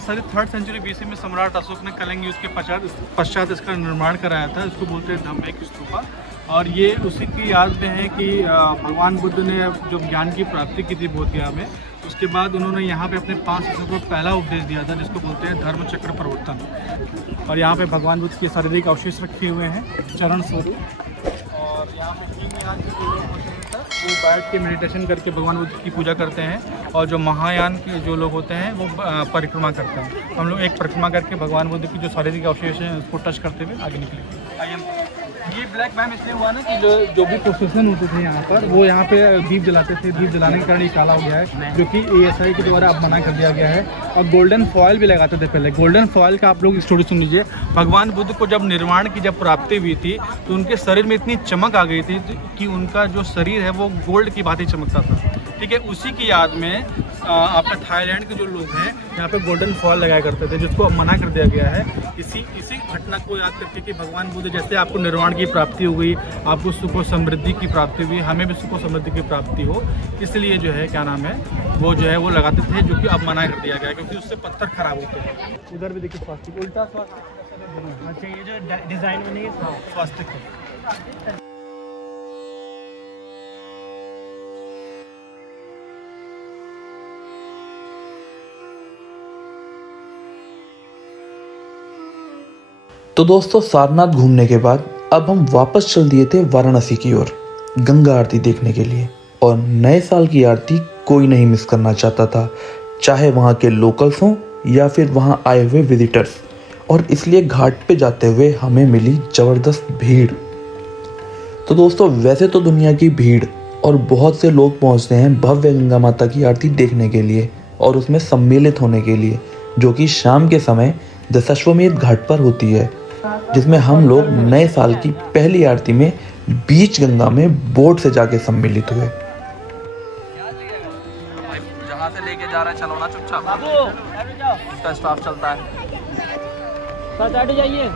Sir 3rd century BC में सम्राट अशोक ने कलिंग युद्ध के पश्चात इसका निर्माण कराया था। इसको बोलते हैं धम्मेक स्तूपा। और ये उसी की याद में है कि भगवान बुद्ध ने जो ज्ञान की प्राप्ति की थी बोधगया में, उसके बाद उन्होंने यहाँ पे अपने 5 शिष्यों को पहला उपदेश दिया था, जिसको बोलते हैं धर्म चक्र प्रवर्तन। और यहाँ पे भगवान बुद्ध के शारीरिक अवशेष रखे हुए हैं चरण स्वरूप। और यहाँ पे वो बैठ के मेडिटेशन करके भगवान बुद्ध की पूजा करते हैं। और जो महायान के जो लोग होते हैं वो परिक्रमा करते हैं। हम लोग एक परिक्रमा करके भगवान बुद्ध की जो शारीरिक अवशेष हैं उसको टच करते हुए आगे निकले। ये ब्लैक मैम इसलिए हुआ ना कि जो भी प्रोसेसन होते थे यहाँ पर, वो यहाँ पे दीप जलाते थे। दीप जलाने के कारण ये काला हो गया है, जो कि ASI के द्वारा अब मना कर दिया गया है। और गोल्डन फॉयल भी लगाते थे पहले। गोल्डन फॉयल का आप लोग स्टोरी सुन लीजिए। भगवान बुद्ध को जब निर्वाण की जब प्राप्ति हुई थी तो उनके शरीर में इतनी चमक आ गई थी कि उनका जो शरीर है वो गोल्ड की भांति चमकता था। ठीक है, उसी की याद में अपने थाईलैंड के जो लोग हैं यहाँ पे गोल्डन फॉल लगाया करते थे, जिसको अब मना कर दिया गया है। इसी घटना को याद करके कि भगवान बुद्ध जैसे आपको निर्वाण की प्राप्ति हो गई, आपको सुख और समृद्धि की प्राप्ति हुई, हमें भी सुख और समृद्धि की प्राप्ति हो, इसलिए जो है क्या नाम है वो जो है वो लगाते थे, जो कि अब मना कर दिया गया क्योंकि उससे पत्थर खराब होते हैं। उधर भी देखिए स्वास्तिक, उल्टा स्वास्तिक। अच्छा, ये जो डिज़ाइन बनी है स्वास्तिक है। तो दोस्तों, सारनाथ घूमने के बाद अब हम वापस चल दिए थे वाराणसी की ओर गंगा आरती देखने के लिए। और नए साल की आरती कोई नहीं मिस करना चाहता था, चाहे वहाँ के लोकल्स हों या फिर वहाँ आए हुए विजिटर्स। और इसलिए घाट पे जाते हुए हमें मिली ज़बरदस्त भीड़। तो दोस्तों, वैसे तो दुनिया की भीड़ और बहुत से लोग पहुँचते हैं भव्य गंगा माता की आरती देखने के लिए और उसमें सम्मिलित होने के लिए, जो कि शाम के समय दशाश्वमेध घाट पर होती है, जिसमें हम लोग नए साल की पहली आरती में बीच गंगा में बोट से जाके सम्मिलित हुए। जहाँ से लेके जा रहा है चलो ना चुपचाप, उसका स्टाफ चलता है। जाइए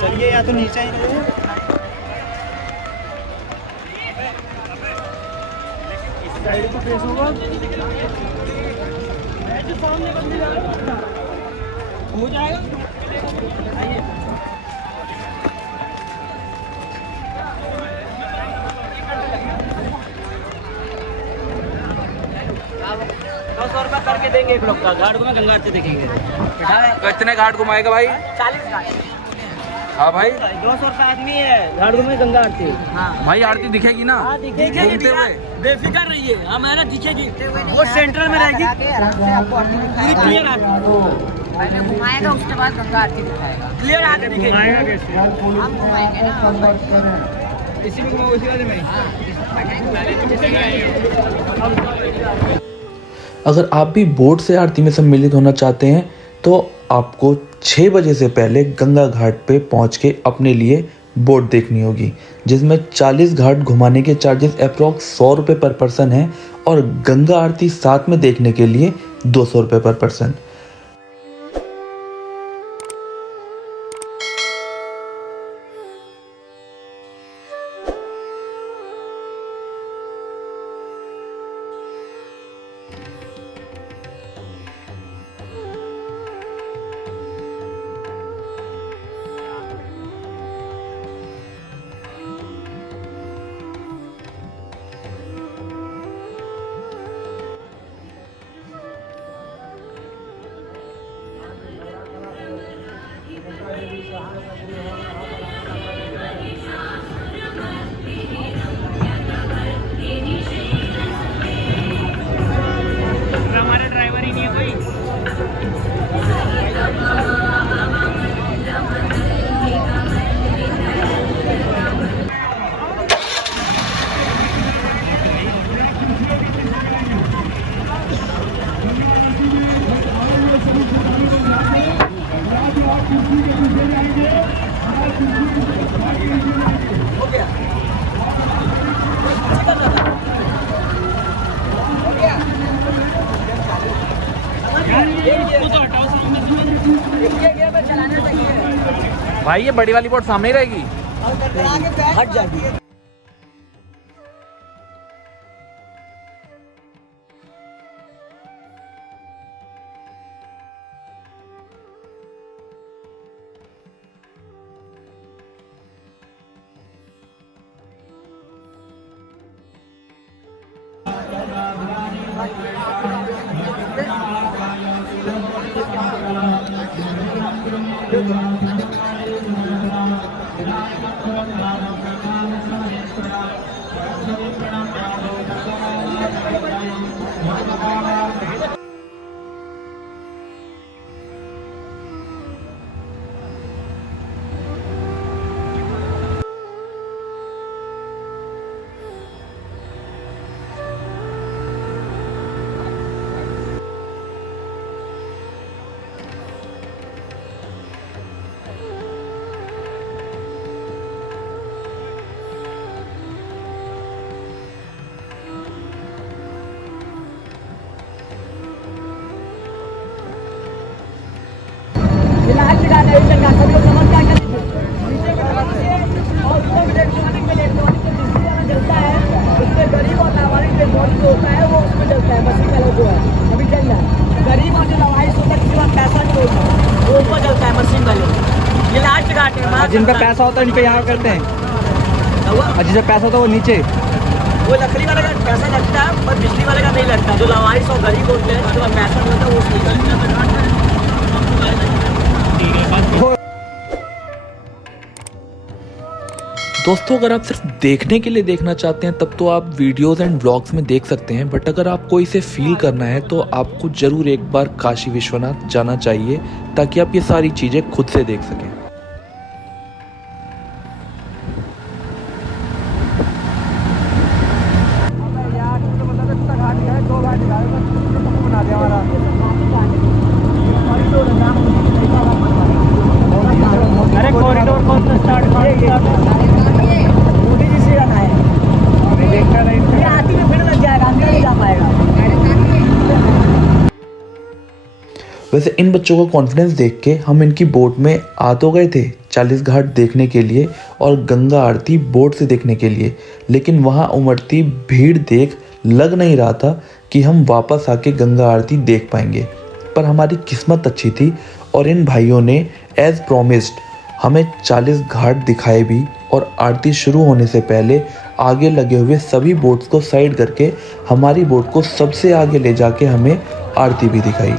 चलिए, या तो नीचे ही रहिए। साइड को फेस होगा, सामने हो जाएगा। आइए, ₹200 करके देंगे एक लोग का। घाट घुमा गंगा आरती देखेंगे। कितने घाट घुमाएगा भाई? 40 घाट। हाँ भाई, 200 का आदमी है। घाट घुमे गंगा आरती। हाँ भाई आरती दिखेगी ना? दिखेगी, घूमते हुए बेफिक्र रहिए, हमारा दिखेगी। वो सेंट्रल में रहेगी, पूरी क्लियर आरती। पहले घुमाएगा, उसके बाद गंगा आरती दिखाएगा। क्लियर आरती दिखेगी। हम घुमाएंगे ना, इसी में घुमाओ, इसी वाले में। अगर आप भी बोट से आरती में सम्मिलित होना चाहते हैं तो आपको 6 बजे से पहले गंगा घाट पे पहुंच के अपने लिए बोट देखनी होगी, जिसमें 40 घाट घुमाने के चार्जेस अप्रॉक्स ₹100 पर पर्सन हैं और गंगा आरती साथ में देखने के लिए ₹200 पर पर्सन। हमारा ड्राइवर ही नहीं है कोई। भाई ये बड़ी वाली बोट सामने ही रहेगी। हट जाएगी। जिनका पैसा होता है उनके यहाँ करते हैं, और जिसका पैसा होता है वो नीचे। वो लकड़ी वाले का पैसा लगता है पर बिजली वाले का नहीं लगता। जो लवारिस और गरीब होते हैं जिनका पैसा नहीं होता वो उसकी दोस्तों अगर आप सिर्फ देखने के लिए देखना चाहते हैं तब तो आप वीडियोस एंड व्लॉग्स में देख सकते हैं, बट अगर आपको इसे फील करना है तो आपको ज़रूर एक बार काशी विश्वनाथ जाना चाहिए ताकि आप ये सारी चीज़ें खुद से देख सकें। अरे कॉरिडोर कौन सा स्टार्ट मोदी जी से जाना है। ये आती में फिर लग जाएगा, अंदर नहीं जा पाएगा। वैसे इन बच्चों का कॉन्फिडेंस देख के हम इनकी बोट में आ तो गए थे 40 घाट देखने के लिए और गंगा आरती बोट से देखने के लिए, लेकिन वहाँ उमड़ती भीड़ देख लग नहीं रहा था कि हम वापस आके गंगा आरती देख पाएंगे। पर हमारी किस्मत अच्छी थी और इन भाइयों ने एज प्रॉमिस्ड हमें 40 घाट दिखाए भी और आरती शुरू होने से पहले आगे लगे हुए सभी बोट्स को साइड करके हमारी बोट को सबसे आगे ले जाके हमें आरती भी दिखाई।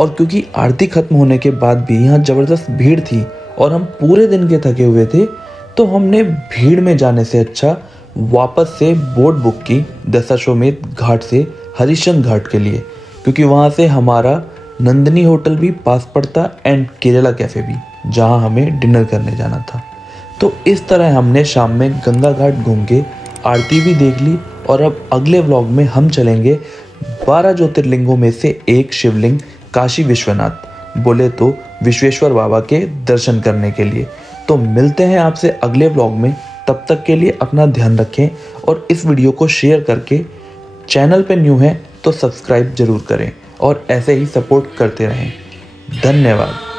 और क्योंकि आरती खत्म होने के बाद भी यहाँ ज़बरदस्त भीड़ थी और हम पूरे दिन के थके हुए थे, तो हमने भीड़ में जाने से अच्छा वापस से बोट बुक की दशाश्वमेध घाट से हरिश्चंद्र घाट के लिए, क्योंकि वहाँ से हमारा नंदिनी होटल भी पास पड़ता एंड केरला कैफ़े भी, जहाँ हमें डिनर करने जाना था। तो इस तरह हमने शाम में गंगा घाट घूम के आरती भी देख ली और अब अगले व्लॉग में हम चलेंगे 12 ज्योतिर्लिंगों में से एक शिवलिंग काशी विश्वनाथ, बोले तो विश्वेश्वर बाबा के दर्शन करने के लिए। तो मिलते हैं आपसे अगले व्लॉग में, तब तक के लिए अपना ध्यान रखें और इस वीडियो को शेयर करके, चैनल पे न्यू हैं तो सब्सक्राइब जरूर करें और ऐसे ही सपोर्ट करते रहें। धन्यवाद।